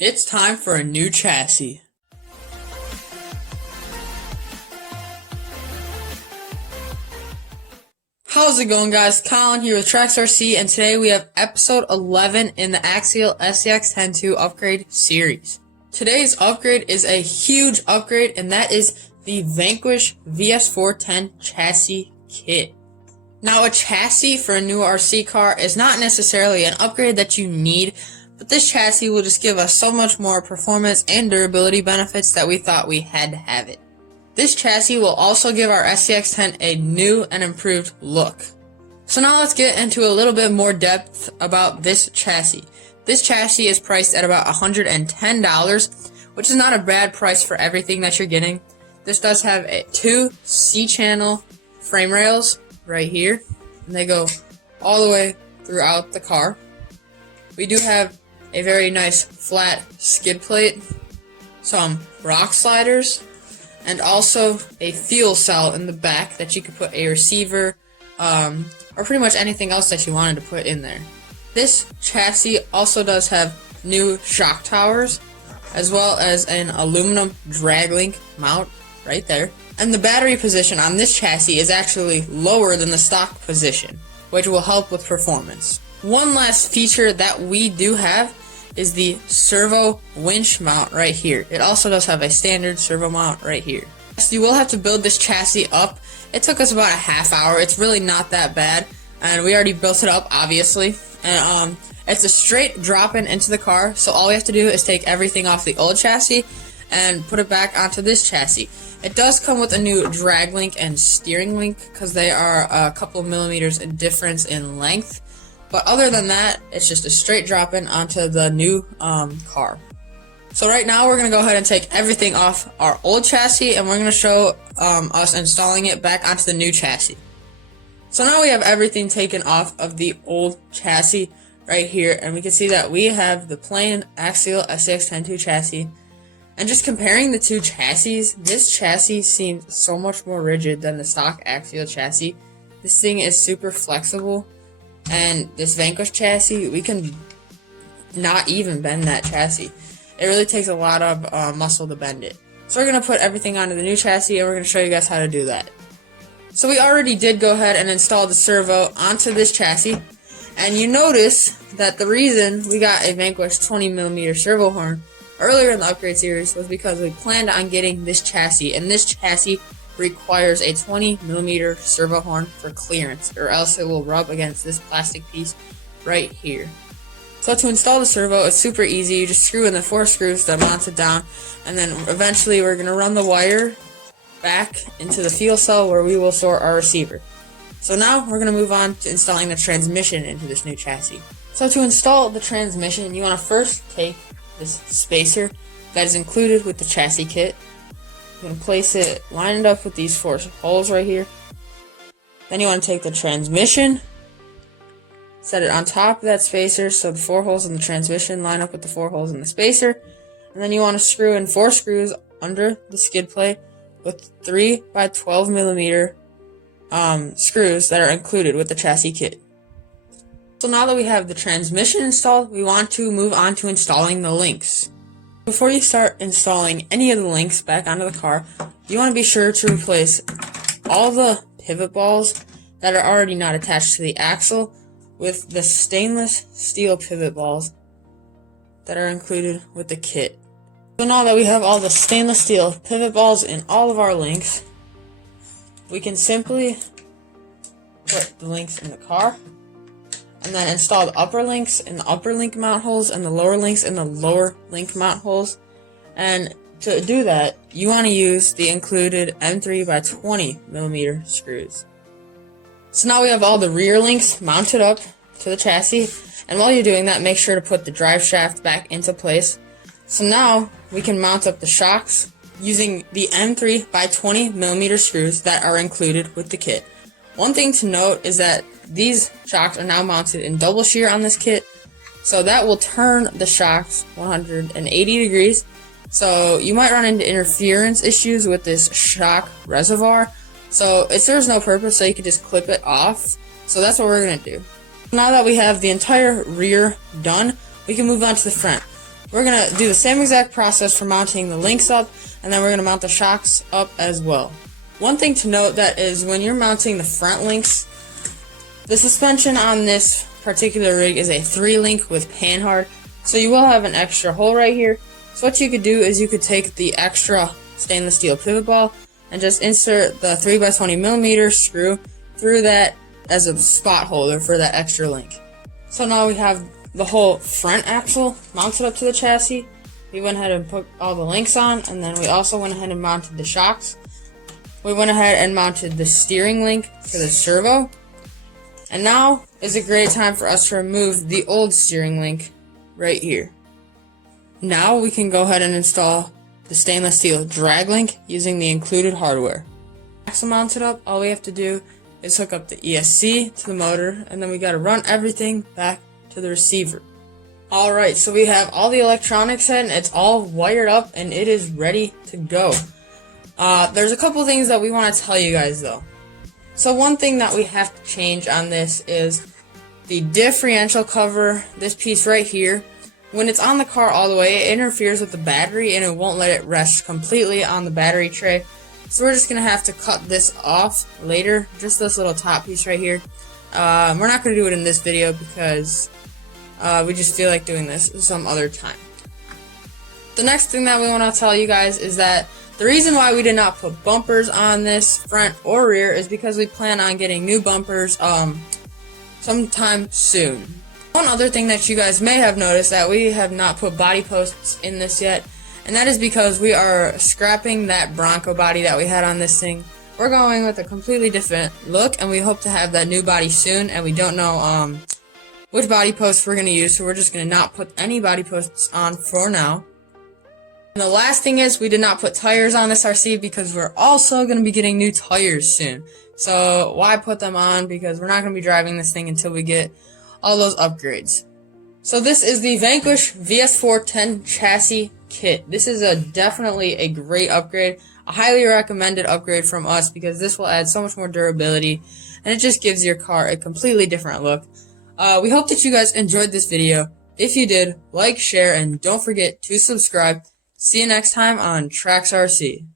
It's time for a new chassis. How's it going, guys? Colin here with Trax RC, and today we have episode 11 in the Axial SCX10 II upgrade series. Today's upgrade is a huge upgrade, and that is the Vanquish VS4-10 Chassis Kit. Now, a chassis for a new RC car is not necessarily an upgrade that you need, but this chassis will just give us so much more performance and durability benefits that we thought we had to have it. This chassis will also give our SCX10 a new and improved look. So now let's get into a little bit more depth about this chassis. This chassis is priced at about $110, which is not a bad price for everything that you're getting. This does have two C-channel frame rails right here, and they go all the way throughout the car. We do have a very nice flat skid plate, some rock sliders, and also a fuel cell in the back that you could put a receiver, or pretty much anything else that you wanted to put in there. This chassis also does have new shock towers, as well as an aluminum drag link mount right there. And the battery position on this chassis is actually lower than the stock position, which will help with performance. One last feature that we do have is the servo winch mount right here. It also does have a standard servo mount right here. So you will have to build this chassis up. It took us about a half hour. It's really not that bad, and we already built it up, obviously. And it's a straight drop-in into the car, so all we have to do is take everything off the old chassis and put it back onto this chassis. It does come with a new drag link and steering link because they are a couple of millimeters in difference in length. But other than that, it's just a straight drop-in onto the new car. So right now we're going to go ahead and take everything off our old chassis, and we're going to show us installing it back onto the new chassis. So now we have everything taken off of the old chassis right here, and we can see that we have the plain Axial SCX10 II chassis. And just comparing the two chassis, this chassis seems so much more rigid than the stock Axial chassis. This thing is super flexible. And this Vanquish chassis, we can not even bend that chassis. It really takes a lot of muscle to bend it. So we're going to put everything onto the new chassis, and we're going to show you guys how to do that. So we already did go ahead and install the servo onto this chassis. And you notice that the reason we got a Vanquish 20mm servo horn earlier in the upgrade series was because we planned on getting this chassis. And this chassis requires a 20mm servo horn for clearance, or else it will rub against this plastic piece right here. So to install the servo, it's super easy. You just screw in the 4 screws that mount it down, and then eventually we're going to run the wire back into the fuel cell where we will store our receiver. So now we're going to move on to installing the transmission into this new chassis. So to install the transmission, you want to first take this spacer that is included with the chassis kit. You're going to place it lined up with these 4 holes right here. Then you want to take the transmission, set it on top of that spacer so the 4 holes in the transmission line up with the 4 holes in the spacer. And then you want to screw in 4 screws under the skid plate with 3 by 12mm screws that are included with the chassis kit. So now that we have the transmission installed, we want to move on to installing the links. Before you start installing any of the links back onto the car, you want to be sure to replace all the pivot balls that are already not attached to the axle with the stainless steel pivot balls that are included with the kit. So now that we have all the stainless steel pivot balls in all of our links, we can simply put the links in the car, and then install the upper links in the upper link mount holes and the lower links in the lower link mount holes. And to do that, you want to use the included M3 by 20mm screws. So now we have all the rear links mounted up to the chassis, and while you're doing that, make sure to put the drive shaft back into place. So now we can mount up the shocks using the M3 by 20mm screws that are included with the kit. One thing to note is that these shocks are now mounted in double shear on this kit, so that will turn the shocks 180 degrees. So you might run into interference issues with this shock reservoir, so it serves no purpose, so you can just clip it off. So that's what we're going to do. Now that we have the entire rear done, we can move on to the front. we're going to do the same exact process for mounting the links up, and then we're going to mount the shocks up as well. One thing to note that is when you're mounting the front links, the suspension on this particular rig is a 3-link with panhard, so you will have an extra hole right here. So what you could do is you could take the extra stainless steel pivot ball and just insert the 3x20mm screw through that as a spot holder for that extra link. So now we have the whole front axle mounted up to the chassis. We went ahead and put all the links on, and then we also went ahead and mounted the shocks. We went ahead and mounted the steering link for the servo. And now is a great time for us to remove the old steering link right here. Now we can go ahead and install the stainless steel drag link using the included hardware. Axle mounted up, all we have to do is hook up the ESC to the motor, and then we got to run everything back to the receiver. Alright, so we have all the electronics in, it's all wired up, and it is ready to go. There's a couple things that we want to tell you guys though. So one thing that we have to change on this is the differential cover, this piece right here. When it's on the car all the way, it interferes with the battery and it won't let it rest completely on the battery tray. So we're just going to have to cut this off later, just this little top piece right here. We're not going to do it in this video because we just feel like doing this some other time. The next thing that we want to tell you guys is that the reason why we did not put bumpers on this front or rear is because we plan on getting new bumpers sometime soon. One other thing that you guys may have noticed that we have not put body posts in this yet, and that is because we are scrapping that Bronco body that we had on this thing. We're going with a completely different look, and we hope to have that new body soon, and we don't know which body posts we're going to use, so we're just going to not put any body posts on for now. And the last thing is we did not put tires on this RC because we're also going to be getting new tires soon. So why put them on? Because we're not going to be driving this thing until we get all those upgrades. So this is the Vanquish VS4-10 Chassis Kit. This is definitely a great upgrade, a highly recommended upgrade from us because this will add so much more durability and it just gives your car a completely different look. We hope that you guys enjoyed this video. If you did, like, share, and don't forget to subscribe. See you next time on Trax RC.